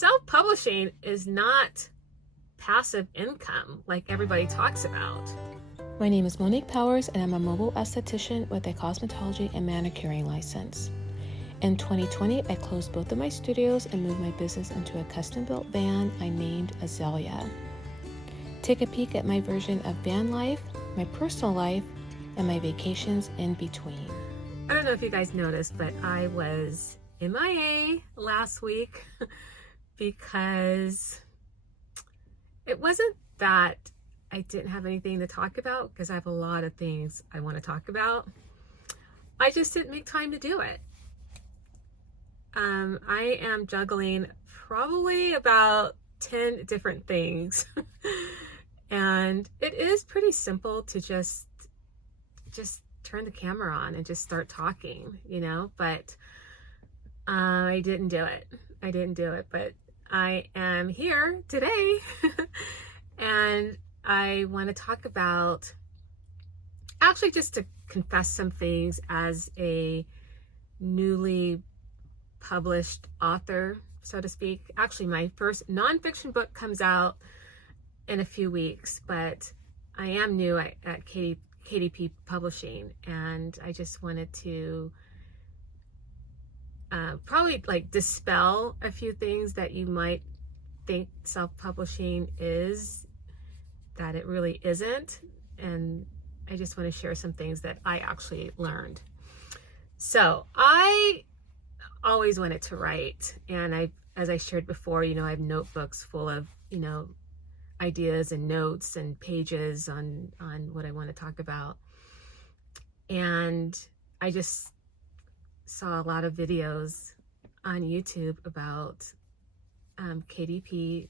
self-publishing is not passive income like everybody talks about. My name is Monique Powers, and I'm a mobile esthetician with a cosmetology and manicuring license. In 2020, I closed both of my studios and moved my business into a custom-built van I named Azalea. Take a peek at my version of van life, my personal life, and my vacations in between. I don't know if you guys noticed, but I was MIA last week because it wasn't that I didn't have anything to talk about, because I have a lot of things I want to talk about. I just didn't make time to do it. I am juggling probably about 10 different things. And it is pretty simple to just turn the camera on and just start talking, but I didn't do it. But I am here today and I want to talk about, actually just to confess some things as a newly published author, so to speak. Actually, my first nonfiction book comes out in a few weeks, but I am new at KDP Publishing, and I just wanted to probably dispel a few things that you might think self-publishing is, that it really isn't. And I just want to share some things that I actually learned. So I always wanted to write, and as I shared before, I have notebooks full of ideas and notes and pages on what I want to talk about. And I just saw a lot of videos on YouTube about KDP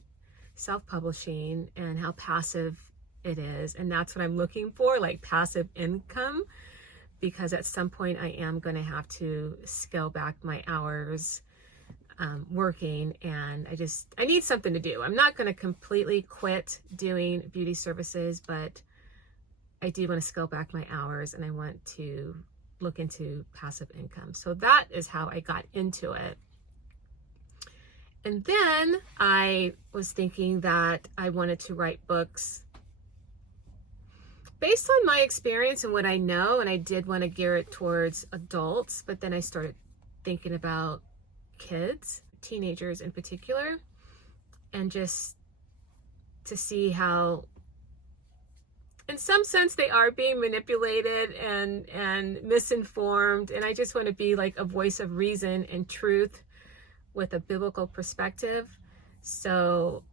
self-publishing and how passive it is. And that's what I'm looking for, like passive income, because at some point I am going to have to scale back my hours working, and I need something to do. I'm not going to completely quit doing beauty services, but I do want to scale back my hours, and I want to look into passive income. So that is how I got into it. And then I was thinking that I wanted to write books based on my experience and what I know, and I did want to gear it towards adults, but then I started thinking about kids, teenagers in particular, and just to see how in some sense they are being manipulated and misinformed, and I just want to be like a voice of reason and truth with a biblical perspective. So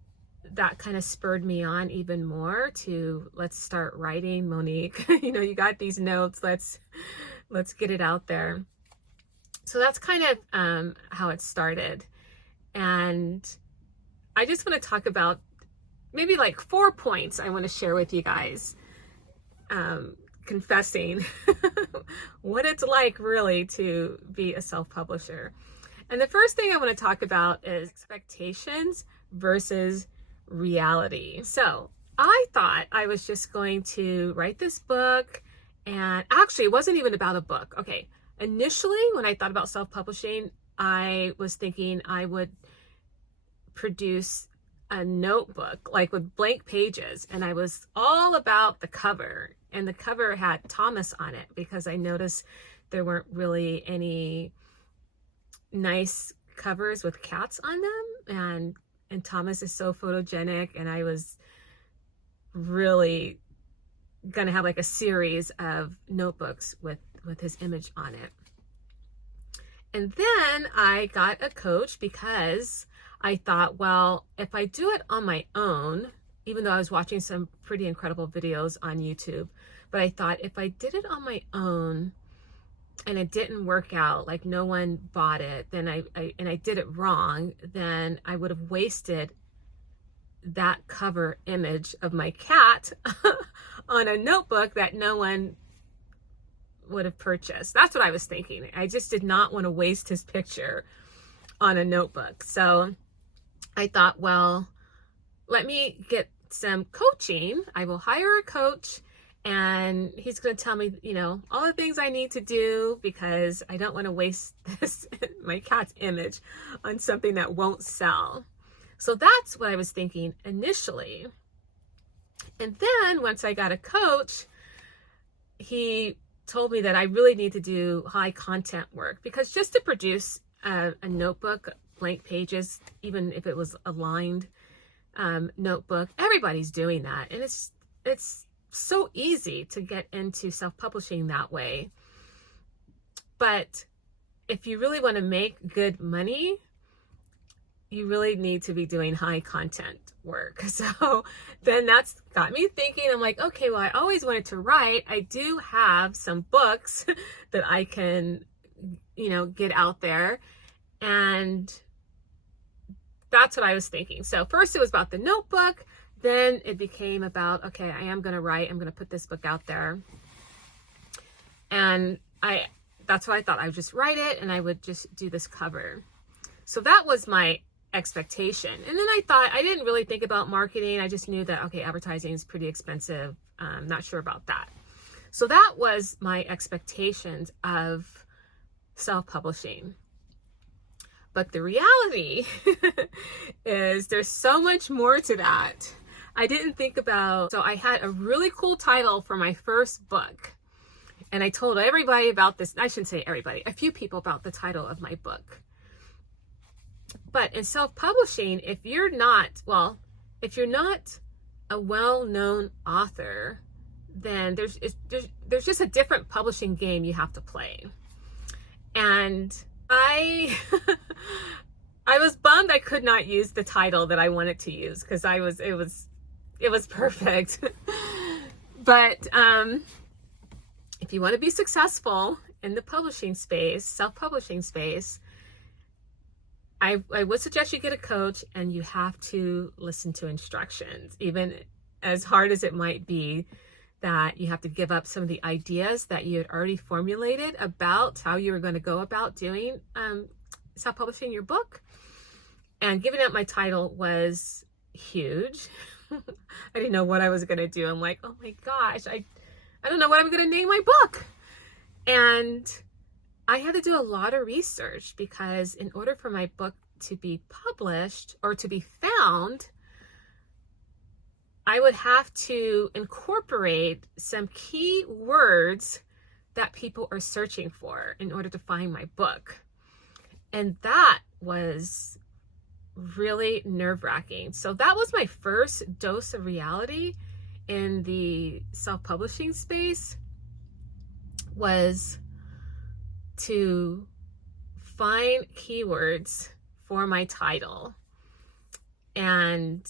that kind of spurred me on even more to, let's start writing, Monique. You got these notes, let's get it out there. So that's kind of how it started. And I just want to talk about maybe 4 points I want to share with you guys, confessing what it's like really to be a self-publisher. And the first thing I want to talk about is expectations versus reality. So I thought I was just going to write this book, and actually it wasn't even about a book. Okay. Initially, when I thought about self-publishing, I was thinking I would produce a notebook with blank pages, and I was all about the cover, and the cover had Thomas on it because I noticed there weren't really any nice covers with cats on them, and Thomas is so photogenic, and I was really gonna have a series of notebooks with his image on it. And then I got a coach because I thought, well, if I do it on my own, even though I was watching some pretty incredible videos on YouTube, but I thought if I did it on my own and it didn't work out, no one bought it, then I did it wrong, then I would have wasted that cover image of my cat on a notebook that no one would have purchased. That's what I was thinking. I just did not want to waste his picture on a notebook. So I thought, well, let me get some coaching. I will hire a coach, and he's going to tell me, all the things I need to do, because I don't want to waste my cat's image on something that won't sell. So that's what I was thinking initially. And then once I got a coach, he told me that I really need to do high content work, because just to produce a notebook, blank pages, even if it was a lined notebook, everybody's doing that. And it's so easy to get into self-publishing that way. But if you really want to make good money, you really need to be doing high content work. So then that's got me thinking. I'm like, okay, well, I always wanted to write. I do have some books that I can, get out there. And that's what I was thinking. So first it was about the notebook. Then it became about, okay, I am going to write. I'm going to put this book out there. And that's what I thought. I would just write it and I would just do this cover. So that was my expectation. And then I thought, I didn't really think about marketing. I just knew that, okay, advertising is pretty expensive. I'm not sure about that. So that was my expectations of self-publishing. But the reality is there's so much more to that. I didn't think about, so I had a really cool title for my first book. And I told everybody about this. I shouldn't say everybody, a few people about the title of my book. But in self-publishing, if you're not a well-known author, then there's just a different publishing game you have to play. And I was bummed I could not use the title that I wanted to use, because it was perfect. But if you want to be successful in the publishing space, self-publishing space, I would suggest you get a coach, and you have to listen to instructions, even as hard as it might be, that you have to give up some of the ideas that you had already formulated about how you were going to go about doing self-publishing your book. And giving up my title was huge. I didn't know what I was going to do. I'm like, oh my gosh, I don't know what I'm going to name my book. And I had to do a lot of research, because in order for my book to be published or to be found, I would have to incorporate some key words that people are searching for in order to find my book. And that was really nerve-wracking. So that was my first dose of reality in the self-publishing space, was to find keywords for my title. And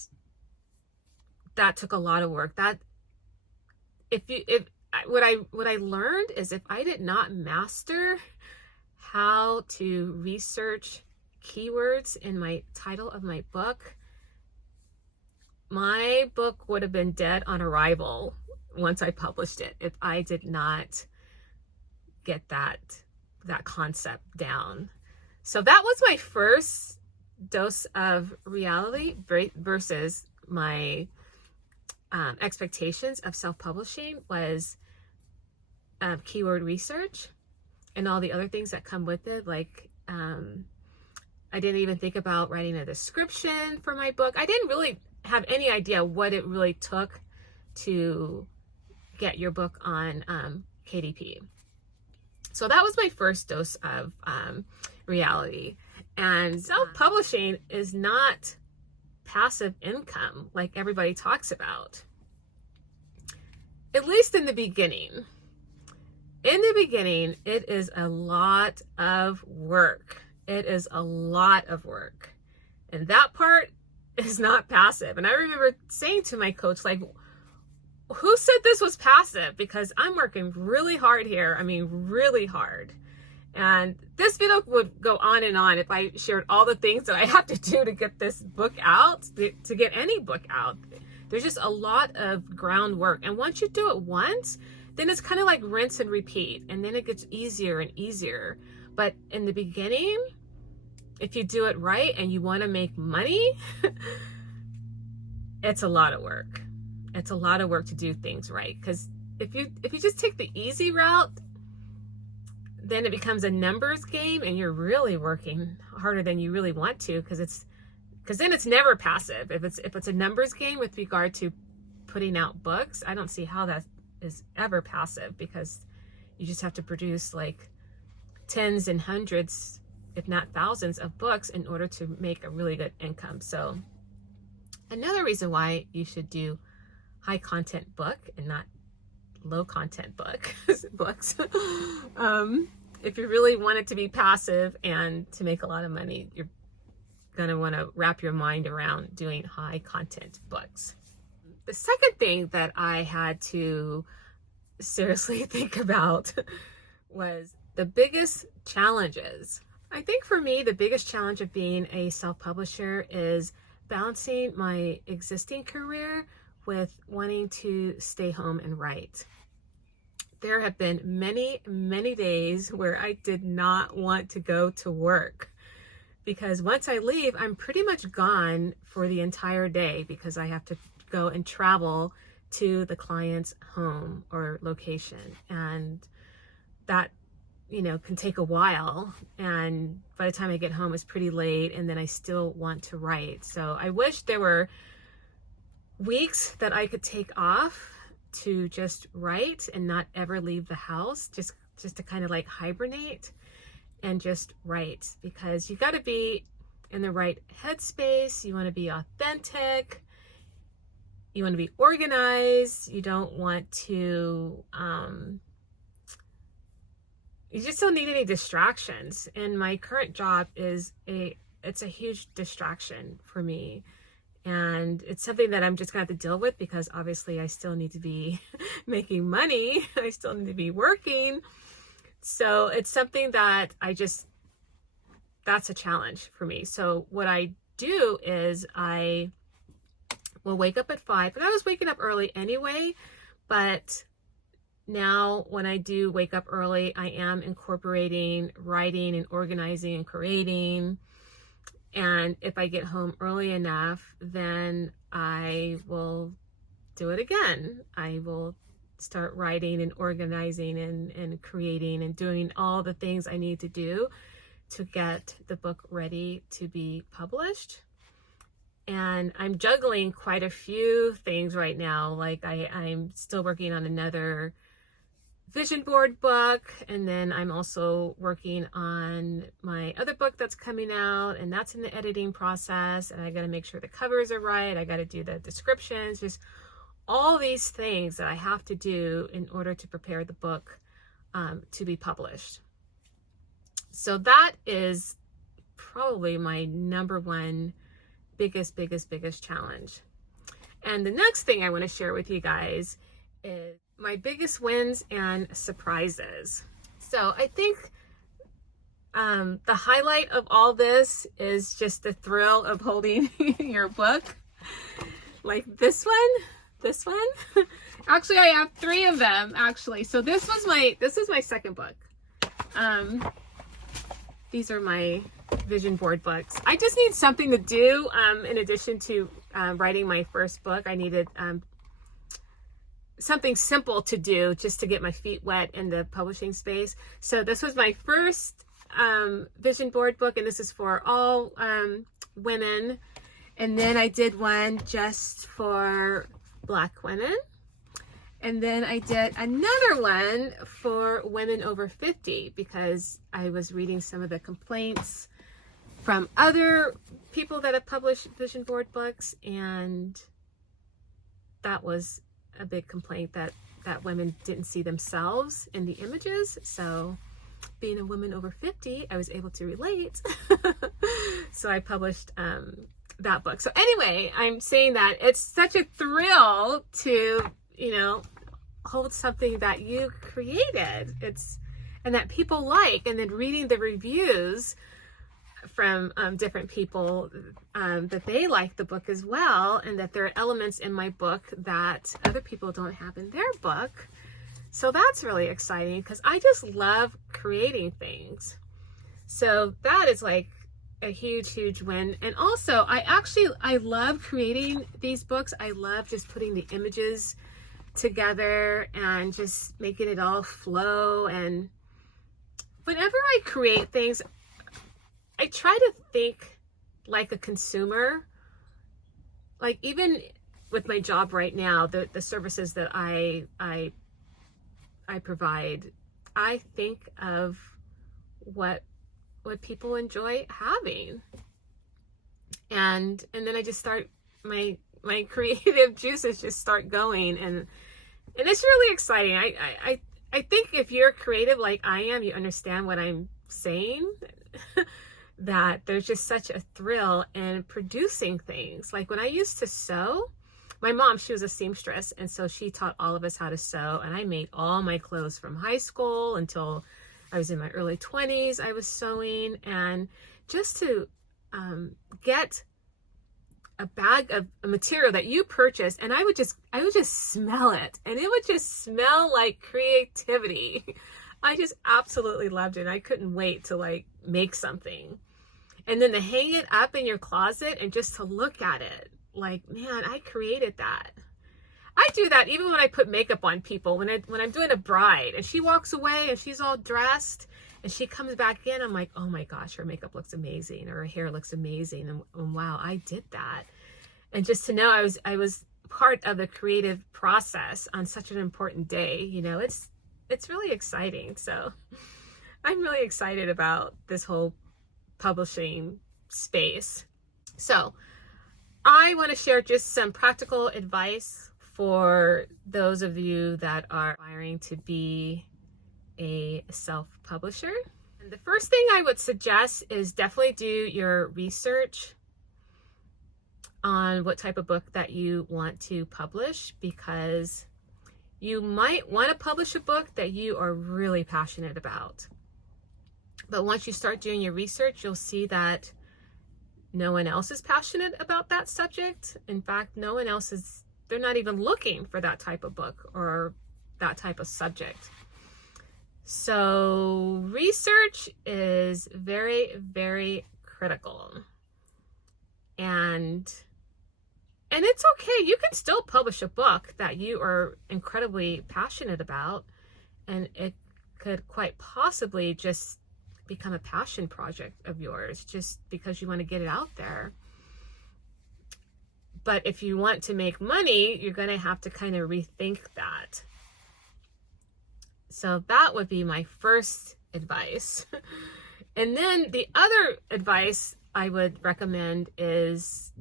that took a lot of work. That what I learned is, if I did not master how to research keywords in my title of my book would have been dead on arrival once I published it, if I did not get that concept down. So that was my first dose of reality versus my expectations of self-publishing, was keyword research and all the other things that come with it. Like I didn't even think about writing a description for my book. I didn't really have any idea what it really took to get your book on KDP. So that was my first dose of reality. And self-publishing is not passive income like everybody talks about. At least in the beginning. In the beginning, it is a lot of work. It is a lot of work. And that part is not passive. And I remember saying to my coach, like, who said this was passive? Because I'm working really hard here. I mean, really hard. And this video would go on and on if I shared all the things that I have to do to get this book out, to get any book out. There's just a lot of groundwork. And once you do it once, then it's kind of like rinse and repeat. And then it gets easier and easier. But in the beginning, if you do it right and you want to make money, it's a lot of work. It's a lot of work to do things right. Because if you just take the easy route, then it becomes a numbers game, and you're really working harder than you really want to, because it's because then it's never passive. If it's a numbers game with regard to putting out books, I don't see how that is ever passive, because you just have to produce like tens and hundreds, if not thousands, of books in order to make a really good income. So another reason why you should do high content book and not low content books. If you really want it to be passive and to make a lot of money, you're going to want to wrap your mind around doing high content books. The second thing that I had to seriously think about was the biggest challenges. I think for me, the biggest challenge of being a self-publisher is balancing my existing career with wanting to stay home and write. There have been many, many days where I did not want to go to work, because once I leave, I'm pretty much gone for the entire day, because I have to go and travel to the client's home or location. And that, can take a while. And by the time I get home, it's pretty late, and then I still want to write. So I wish there were weeks that I could take off to just write and not ever leave the house, just to kind of like hibernate and just write, because you got to be in the right headspace. You want to be authentic. You want to be organized. You don't want to, you just don't need any distractions. And my current job it's a huge distraction for me. And it's something that I'm just going to have to deal with, because obviously I still need to be making money. I still need to be working. So it's something that that's a challenge for me. So what I do is I will wake up at 5, but I was waking up early anyway. But now when I do wake up early, I am incorporating writing and organizing and creating. And if I get home early enough, then I will do it again. I will start writing and organizing and creating and doing all the things I need to do to get the book ready to be published. And I'm juggling quite a few things right now. Like I'm still working on another vision board book, and then I'm also working on my other book that's coming out, and that's in the editing process, and I got to make sure the covers are right. I got to do the descriptions, just all these things that I have to do in order to prepare the book to be published. So that is probably my number one biggest challenge. And the next thing I want to share with you guys is my biggest wins and surprises. So I think the highlight of all this is just the thrill of holding your book, like this one. Actually, I have 3 of them actually. So this was my second book. These are my vision board books. I just need something to do in addition to writing my first book. I needed something simple to do just to get my feet wet in the publishing space. So this was my first vision board book, and this is for all women. And then I did one just for Black women. And then I did another one for women over 50, because I was reading some of the complaints from other people that have published vision board books, and that was a big complaint that women didn't see themselves in the images. So being a woman over 50, I was able to relate. So I published that book. So anyway, I'm saying that it's such a thrill to, hold something that you created. And that people like, and then reading the reviews from different people that they like the book as well, and that there are elements in my book that other people don't have in their book. So that's really exciting, because I just love creating things. So that is like a huge win. And also I love creating these books. I love just putting the images together and just making it all flow. And whenever I create things, I try to think like a consumer. Like even with my job right now, the services that I provide, I think of what people enjoy having, and then I just start my creative juices just start going, and it's really exciting. I think if you're creative like I am, you understand what I'm saying. That there's just such a thrill in producing things. Like when I used to sew, my mom, she was a seamstress, and so she taught all of us how to sew, and I made all my clothes from high school until I was in my early 20s. I was sewing, and just to get a bag of a material that you purchased, and I would just smell it, and it would just smell like creativity. I just absolutely loved it. I couldn't wait to like make something. And then to hang it up in your closet and just to look at it, like, man, I created that. I do that even when I put makeup on people. When I'm doing a bride and she walks away and she's all dressed and she comes back in, I'm like, oh my gosh, her makeup looks amazing, or her hair looks amazing, and wow, I did that. And just to know I was part of the creative process on such an important day, you know, it's really exciting. So I'm really excited about this whole publishing space. So I want to share just some practical advice for those of you that are aspiring to be a self-publisher. And the first thing I would suggest is definitely do your research on what type of book that you want to publish, because you might want to publish a book that you are really passionate about. But once you start doing your research, you'll see that no one else is passionate about that subject. In fact, no one else is, they're not even looking for that type of book or that type of subject. So research is very, very critical. And it's okay. You can still publish a book that you are incredibly passionate about, and it could quite possibly just become a passion project of yours just because you want to get it out there. But if you want to make money, you're going to have to kind of rethink that. So that would be my first advice. And then the other advice I would recommend is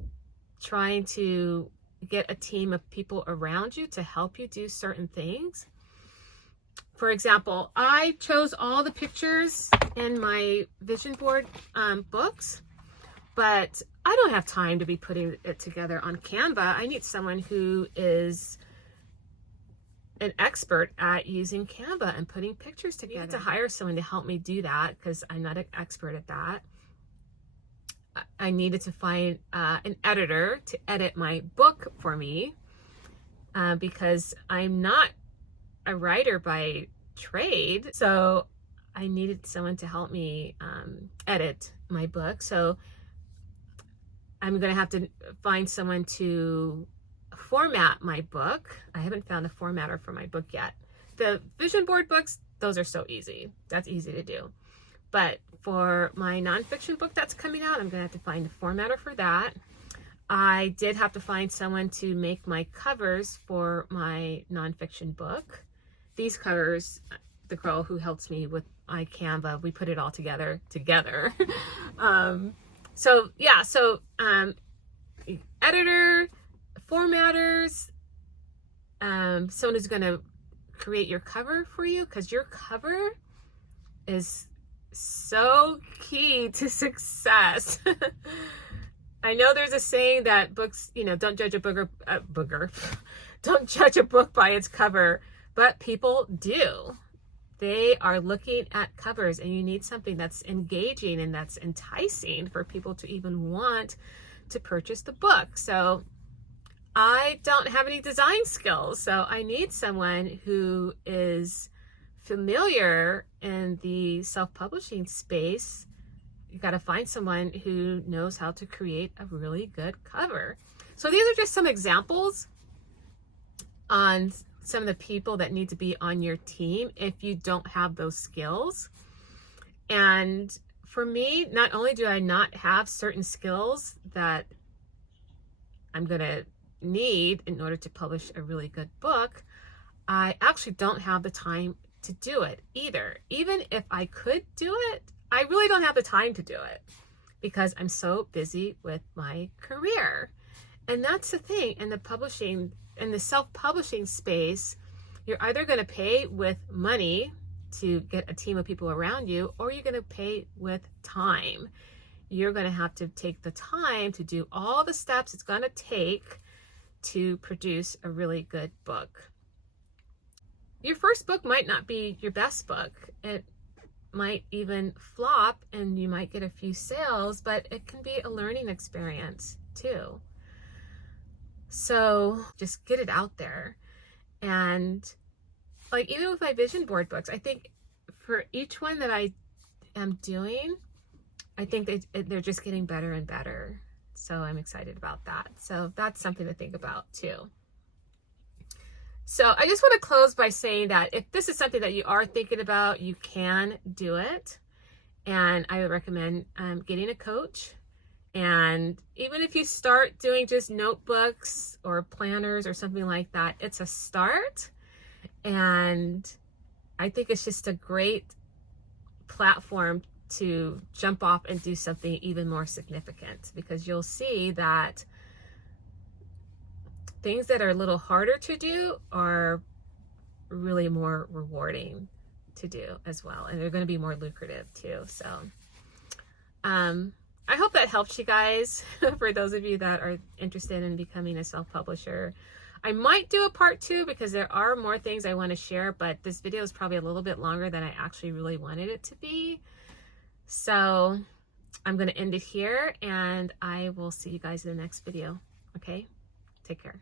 trying to get a team of people around you to help you do certain things. For example, I chose all the pictures in my vision board books, but I don't have time to be putting it together on Canva. I need someone who is an expert at using Canva and putting pictures together. I need to hire someone to help me do that because I'm not an expert at that. I needed to find an editor to edit my book for me because I'm not a writer by trade. So I needed someone to help me edit my book. So I'm going to have to find someone to format my book. I haven't found a formatter for my book yet. The vision board books, those are so easy. That's easy to do. But for my nonfiction book that's coming out, I'm going to have to find a formatter for that. I did have to find someone to make my covers for my nonfiction book. These covers, the girl who helps me with my Canva, we put it all together. Editor, formatters, someone who's going to create your cover for you, because your cover is so key to success. I know there's a saying that books, don't judge a don't judge a book by its cover, but people do. They are looking at covers, and you need something that's engaging and that's enticing for people to even want to purchase the book. So I don't have any design skills, so I need someone who is familiar in the self-publishing space. You got to find someone who knows how to create a really good cover. So these are just some examples on some of the people that need to be on your team if you don't have those skills. And for me, not only do I not have certain skills that I'm going to need in order to publish a really good book, I actually don't have the time to do it either. Even if I could do it, I really don't have the time to do it because I'm so busy with my career. And that's the thing in the publishing, in the self-publishing space, you're either going to pay with money to get a team of people around you, or you're going to pay with time. You're going to have to take the time to do all the steps it's going to take to produce a really good book. Your first book might not be your best book. It might even flop and you might get a few sales, but it can be a learning experience too. So just get it out there. And like even with my vision board books, I think for each one that I am doing, I think they're just getting better and better. So I'm excited about that. So that's something to think about too. So I just want to close by saying that if this is something that you are thinking about, you can do it. And I would recommend getting a coach. And even if you start doing just notebooks or planners or something like that, it's a start. And I think it's just a great platform to jump off and do something even more significant, because you'll see that things that are a little harder to do are really more rewarding to do as well. And they're going to be more lucrative too. So I hope that helps you guys for those of you that are interested in becoming a self-publisher. I might do a part 2 because there are more things I want to share, but this video is probably a little bit longer than I actually really wanted it to be. So I'm going to end it here and I will see you guys in the next video. Okay? Take care.